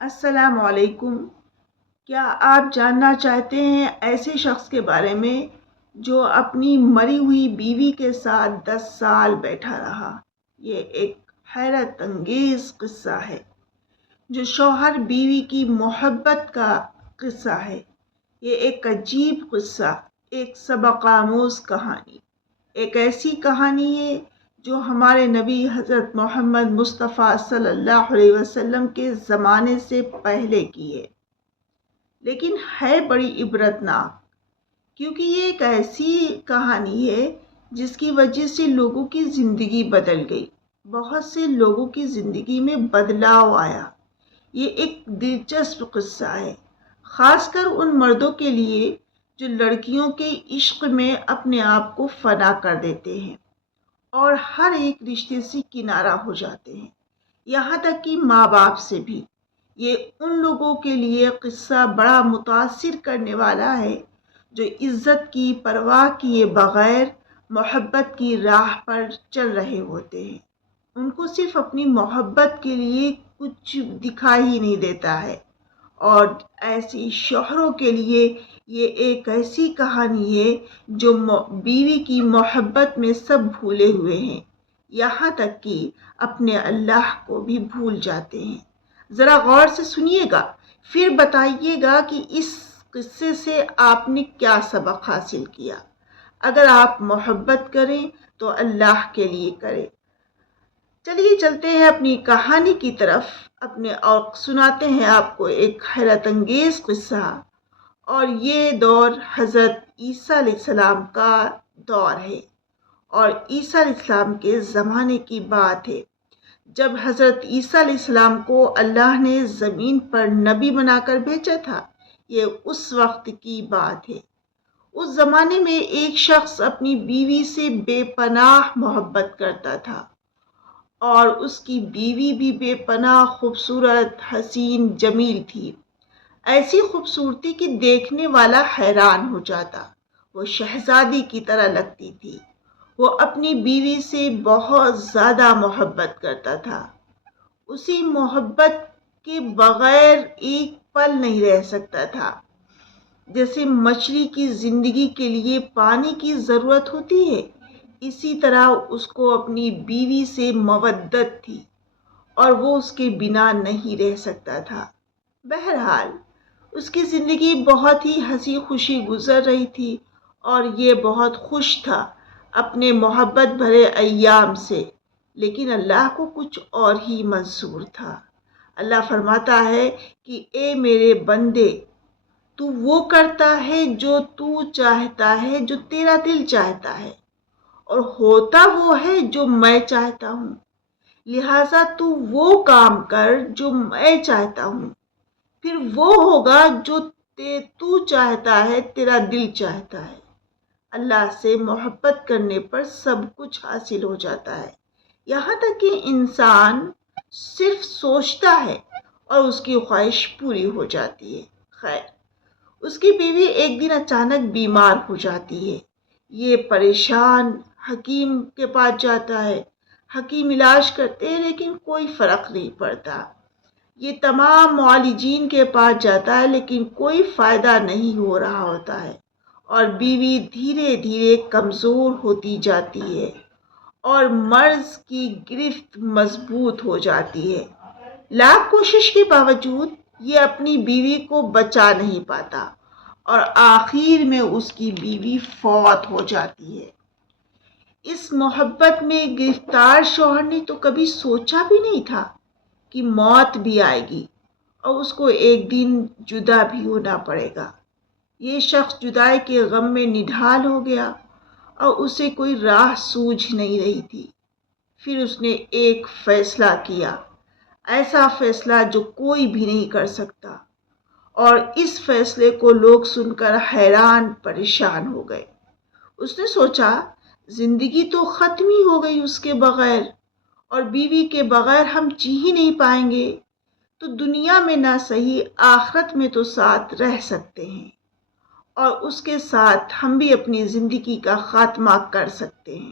السلام علیکم۔ کیا آپ جاننا چاہتے ہیں ایسے شخص کے بارے میں جو اپنی مری ہوئی بیوی کے ساتھ 10 سال بیٹھا رہا؟ یہ ایک حیرت انگیز قصہ ہے جو شوہر بیوی کی محبت کا قصہ ہے۔ یہ ایک عجیب قصہ، ایک سبق آموز کہانی، ایک ایسی کہانی ہے جو ہمارے نبی حضرت محمد مصطفیٰ صلی اللہ علیہ وسلم کے زمانے سے پہلے کی ہے، لیکن ہے بڑی عبرتناک، کیونکہ یہ ایک ایسی کہانی ہے جس کی وجہ سے لوگوں کی زندگی بدل گئی، بہت سے لوگوں کی زندگی میں بدلاؤ آیا۔ یہ ایک دلچسپ قصہ ہے، خاص کر ان مردوں کے لیے جو لڑکیوں کے عشق میں اپنے آپ کو فنا کر دیتے ہیں اور ہر ایک رشتے سے کنارہ ہو جاتے ہیں، یہاں تک کہ ماں باپ سے بھی۔ یہ ان لوگوں کے لیے قصہ بڑا متاثر کرنے والا ہے جو عزت کی پرواہ کیے بغیر محبت کی راہ پر چل رہے ہوتے ہیں۔ ان کو صرف اپنی محبت کے لیے کچھ دکھائی ہی نہیں دیتا ہے، اور ایسی شوہروں کے لیے یہ ایک ایسی کہانی ہے جو بیوی کی محبت میں سب بھولے ہوئے ہیں، یہاں تک کہ اپنے اللہ کو بھی بھول جاتے ہیں۔ ذرا غور سے سنیے گا، پھر بتائیے گا کہ اس قصے سے آپ نے کیا سبق حاصل کیا۔ اگر آپ محبت کریں تو اللہ کے لیے کریں۔ چلیے چلتے ہیں اپنی کہانی کی طرف، اور سناتے ہیں آپ کو ایک حیرت انگیز قصہ۔ اور یہ دور حضرت عیسیٰ علیہ السلام کا دور ہے، اور عیسیٰ علیہ السلام کے زمانے کی بات ہے جب حضرت عیسیٰ علیہ السلام کو اللہ نے زمین پر نبی بنا کر بھیجا تھا۔ یہ اس وقت کی بات ہے۔ اس زمانے میں ایک شخص اپنی بیوی سے بے پناہ محبت کرتا تھا، اور اس کی بیوی بھی بے پناہ خوبصورت، حسین، جمیل تھی، ایسی خوبصورتی کہ دیکھنے والا حیران ہو جاتا۔ وہ شہزادی کی طرح لگتی تھی۔ وہ اپنی بیوی سے بہت زیادہ محبت کرتا تھا، اسی محبت کے بغیر ایک پل نہیں رہ سکتا تھا۔ جیسے مچھلی کی زندگی کے لیے پانی کی ضرورت ہوتی ہے، اسی طرح اس کو اپنی بیوی سے مودت تھی، اور وہ اس کے بنا نہیں رہ سکتا تھا۔ بہرحال اس کی زندگی بہت ہی ہنسی خوشی گزر رہی تھی، اور یہ بہت خوش تھا اپنے محبت بھرے ایام سے، لیکن اللہ کو کچھ اور ہی منظور تھا۔ اللہ فرماتا ہے کہ اے میرے بندے، تو وہ کرتا ہے جو تو چاہتا ہے، جو تیرا دل چاہتا ہے، اور ہوتا وہ ہے جو میں چاہتا ہوں، لہذا تو وہ کام کر جو میں چاہتا ہوں، پھر وہ ہوگا جو تو چاہتا ہے، تیرا دل چاہتا ہے۔ اللہ سے محبت کرنے پر سب کچھ حاصل ہو جاتا ہے، یہاں تک کہ انسان صرف سوچتا ہے اور اس کی خواہش پوری ہو جاتی ہے۔ خیر، اس کی بیوی ایک دن اچانک بیمار ہو جاتی ہے۔ یہ پریشان حکیم کے پاس جاتا ہے۔ حکیم علاج کرتے ہیں لیکن کوئی فرق نہیں پڑتا۔ یہ تمام معالجین کے پاس جاتا ہے لیکن کوئی فائدہ نہیں ہو رہا ہوتا ہے، اور بیوی دھیرے دھیرے کمزور ہوتی جاتی ہے اور مرض کی گرفت مضبوط ہو جاتی ہے۔ لاکھ کوشش کے باوجود یہ اپنی بیوی کو بچا نہیں پاتا، اور آخر میں اس کی بیوی فوت ہو جاتی ہے۔ اس محبت میں گرفتار شوہر نے تو کبھی سوچا بھی نہیں تھا کہ موت بھی آئے گی اور اس کو ایک دن جدا بھی ہونا پڑے گا۔ یہ شخص جدائی کے غم میں نڈھال ہو گیا، اور اسے کوئی راہ سوجھ نہیں رہی تھی۔ پھر اس نے ایک فیصلہ کیا، ایسا فیصلہ جو کوئی بھی نہیں کر سکتا، اور اس فیصلے کو لوگ سن کر حیران پریشان ہو گئے۔ اس نے سوچا زندگی تو ختم ہی ہو گئی اس کے بغیر، اور بیوی کے بغیر ہم جی ہی نہیں پائیں گے، تو دنیا میں نہ صحیح آخرت میں تو ساتھ رہ سکتے ہیں، اور اس کے ساتھ ہم بھی اپنی زندگی کا خاتمہ کر سکتے ہیں،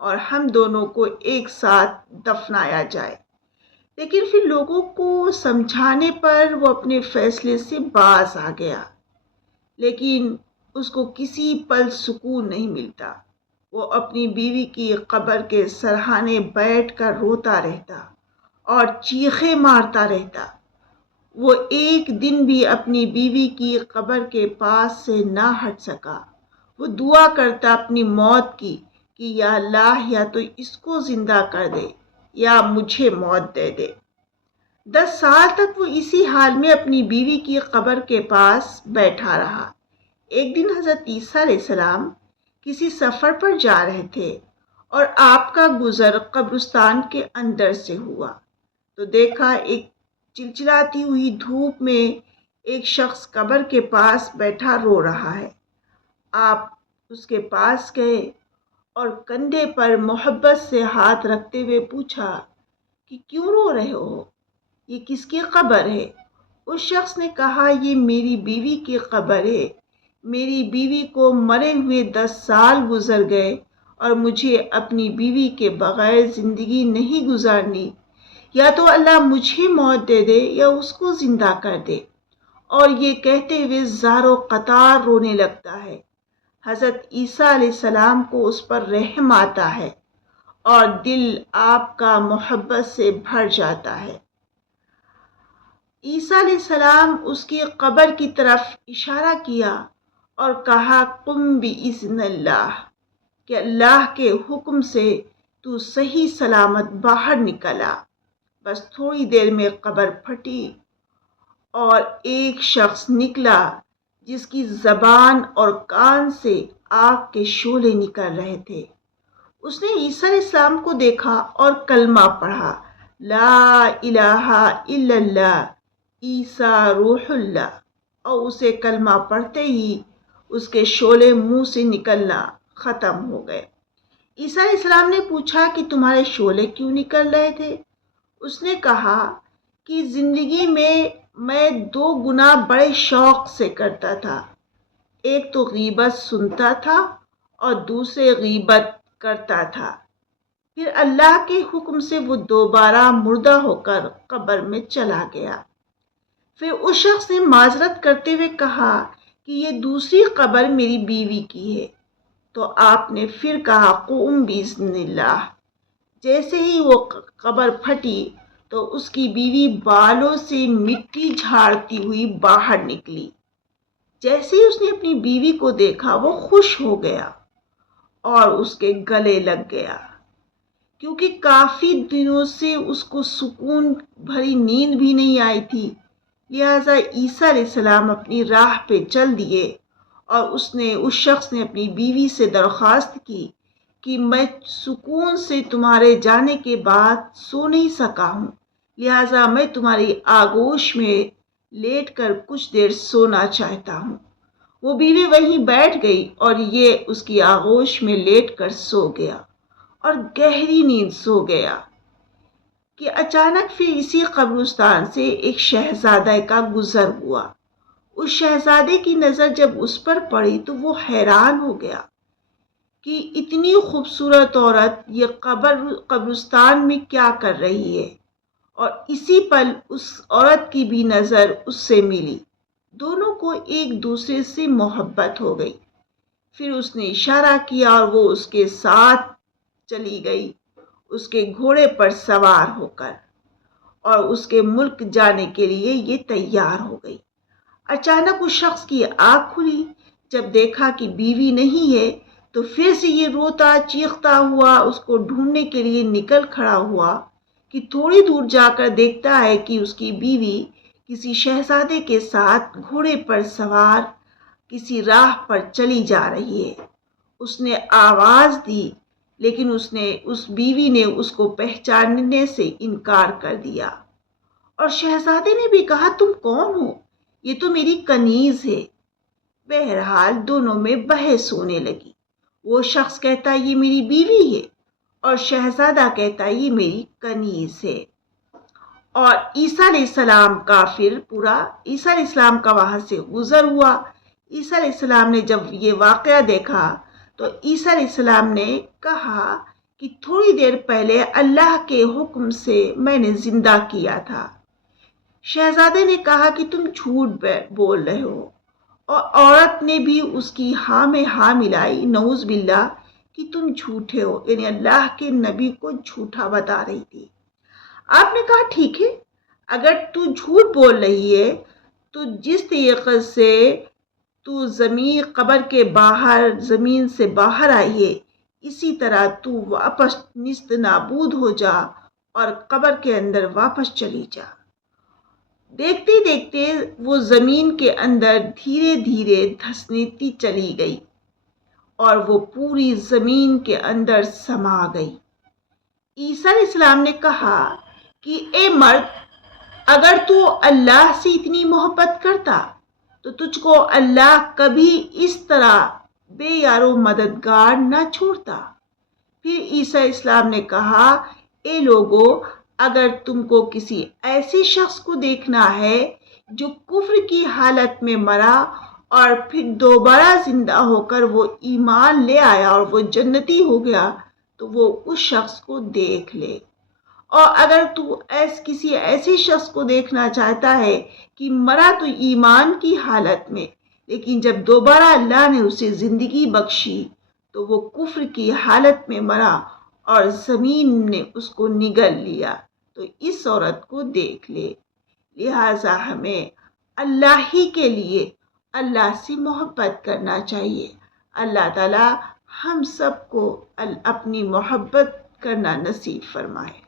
اور ہم دونوں کو ایک ساتھ دفنایا جائے۔ لیکن پھر لوگوں کو سمجھانے پر وہ اپنے فیصلے سے باز آ گیا، لیکن اس کو کسی پل سکون نہیں ملتا۔ وہ اپنی بیوی کی قبر کے سرہانے بیٹھ کر روتا رہتا اور چیخیں مارتا رہتا۔ وہ ایک دن بھی اپنی بیوی کی قبر کے پاس سے نہ ہٹ سکا۔ وہ دعا کرتا اپنی موت کی کہ یا اللہ، یا تو اس کو زندہ کر دے یا مجھے موت دے دے۔ 10 سال تک وہ اسی حال میں اپنی بیوی کی قبر کے پاس بیٹھا رہا۔ ایک دن حضرت عیسیٰ علیہ السلام کسی سفر پر جا رہے تھے اور آپ کا گزر قبرستان کے اندر سے ہوا تو دیکھا ایک چلچلاتی ہوئی دھوپ میں ایک شخص قبر کے پاس بیٹھا رو رہا ہے۔ آپ اس کے پاس گئے اور کندھے پر محبت سے ہاتھ رکھتے ہوئے پوچھا کہ کیوں رو رہے ہو؟ یہ کس کی قبر ہے؟ اس شخص نے کہا، یہ میری بیوی کی قبر ہے۔ میری بیوی کو مرے ہوئے 10 سال گزر گئے اور مجھے اپنی بیوی کے بغیر زندگی نہیں گزارنی۔ یا تو اللہ مجھے موت دے دے یا اس کو زندہ کر دے۔ اور یہ کہتے ہوئے زار و قطار رونے لگتا ہے۔ حضرت عیسیٰ علیہ السلام کو اس پر رحم آتا ہے اور دل آپ کا محبت سے بھر جاتا ہے۔ عیسیٰ علیہ السلام اس کی قبر کی طرف اشارہ کیا اور کہا، قم بِإِذْنِ اللہ، کہ اللہ کے حکم سے تو صحیح سلامت باہر نکلا۔ بس تھوڑی دیر میں قبر پھٹی اور ایک شخص نکلا جس کی زبان اور کان سے آگ کے شعلے نکل رہے تھے۔ اس نے عیسیٰ علیہ السلام کو دیکھا اور کلمہ پڑھا، لا الہ الا اللہ عیسیٰ روح اللہ، اور اسے کلمہ پڑھتے ہی اس کے شعلے منہ سے نکلنا ختم ہو گئے۔ عیسیٰ علیہ السلام نے پوچھا کہ تمہارے شعلے کیوں نکل رہے تھے؟ اس نے کہا کہ زندگی میں 2 گناہ بڑے شوق سے کرتا تھا۔ ایک تو غیبت سنتا تھا اور دوسرے غیبت کرتا تھا۔ پھر اللہ کے حکم سے وہ دوبارہ مردہ ہو کر قبر میں چلا گیا۔ پھر اس شخص نے معذرت کرتے ہوئے کہا کہ یہ دوسری قبر میری بیوی کی ہے۔ تو آپ نے پھر کہا، قم بِإِذْنِ اللہ۔ جیسے ہی وہ قبر پھٹی تو اس کی بیوی بالوں سے مٹی جھاڑتی ہوئی باہر نکلی۔ جیسے ہی اس نے اپنی بیوی کو دیکھا وہ خوش ہو گیا اور اس کے گلے لگ گیا، کیونکہ کافی دنوں سے اس کو سکون بھری نیند بھی نہیں آئی تھی۔ لہذا عیسیٰ علیہ السلام اپنی راہ پہ چل دیے اور اس شخص نے اپنی بیوی سے درخواست کی کہ میں سکون سے تمہارے جانے کے بعد سو نہیں سکا ہوں، لہذا میں تمہاری آغوش میں لیٹ کر کچھ دیر سونا چاہتا ہوں۔ وہ بیوی وہیں بیٹھ گئی اور یہ اس کی آغوش میں لیٹ کر سو گیا اور گہری نیند سو گیا کہ اچانک پھر اسی قبرستان سے ایک شہزادہ کا گزر ہوا۔ اس شہزادے کی نظر جب اس پر پڑی تو وہ حیران ہو گیا کہ اتنی خوبصورت عورت یہ قبرستان میں کیا کر رہی ہے، اور اسی پل اس عورت کی بھی نظر اس سے ملی۔ دونوں کو ایک دوسرے سے محبت ہو گئی۔ پھر اس نے اشارہ کیا اور وہ اس کے ساتھ چلی گئی، اس کے گھوڑے پر سوار ہو کر، اور اس کے ملک جانے کے لیے یہ تیار ہو گئی۔ اچانک اس شخص کی آنکھ کھلی۔ جب دیکھا کہ بیوی نہیں ہے تو پھر سے یہ روتا چیختا ہوا اس کو ڈھونڈنے کے لیے نکل کھڑا ہوا کہ تھوڑی دور جا کر دیکھتا ہے کہ اس کی بیوی کسی شہزادے کے ساتھ گھوڑے پر سوار کسی راہ پر چلی جا رہی ہے۔ اس نے آواز دی لیکن اس بیوی نے اس کو پہچاننے سے انکار کر دیا، اور شہزادے نے بھی کہا، تم کون ہو؟ یہ تو میری کنیز ہے۔ بہرحال دونوں میں بحث ہونے لگی۔ وہ شخص کہتا یہ میری بیوی ہے اور شہزادہ کہتا یہ میری کنیز ہے۔ اور عیسیٰ علیہ السلام عیسیٰ علیہ السلام کا وہاں سے گزر ہوا۔ عیسیٰ علیہ السلام نے جب یہ واقعہ دیکھا تو عیسیٰ علیہ السلام نے کہا کہ تھوڑی دیر پہلے اللہ کے حکم سے میں نے زندہ کیا تھا۔ شہزادے نے کہا کہ تم جھوٹ بول رہے ہو، اور عورت نے بھی اس کی ہاں میں ہاں ملائی، نعوذ باللہ، کہ تم جھوٹے ہو، یعنی اللہ کے نبی کو جھوٹا بتا رہی تھی۔ آپ نے کہا ٹھیک ہے، اگر تو جھوٹ بول رہی ہے تو جس طریقے سے تو قبر کے باہر زمین سے باہر آئی ہے، اسی طرح تو واپس نیست نابود ہو جا اور قبر کے اندر واپس چلی جا۔ دیکھتے دیکھتے وہ زمین کے اندر دھیرے دھیرے دھستی چلی گئی اور وہ پوری زمین کے اندر سما گئی۔ عیسیٰ علیہ السلام نے کہا کہ اے مرد، اگر تو اللہ سے اتنی محبت کرتا تو تجھ کو اللہ کبھی اس طرح بے یار و مددگار نہ چھوڑتا۔ پھر عیسیٰ علیہ السلام نے کہا، اے لوگو، اگر تم کو کسی ایسے شخص کو دیکھنا ہے جو کفر کی حالت میں مرا اور پھر دوبارہ زندہ ہو کر وہ ایمان لے آیا اور وہ جنتی ہو گیا، تو وہ اس شخص کو دیکھ لے۔ اور اگر تو کسی ایسے شخص کو دیکھنا چاہتا ہے کہ مرا تو ایمان کی حالت میں، لیکن جب دوبارہ اللہ نے اسے زندگی بخشی تو وہ کفر کی حالت میں مرا اور زمین نے اس کو نگل لیا، تو اس عورت کو دیکھ لے۔ لہٰذا ہمیں اللہ ہی کے لیے اللہ سے محبت کرنا چاہیے۔ اللہ تعالی ہم سب کو اپنی محبت کرنا نصیب فرمائے۔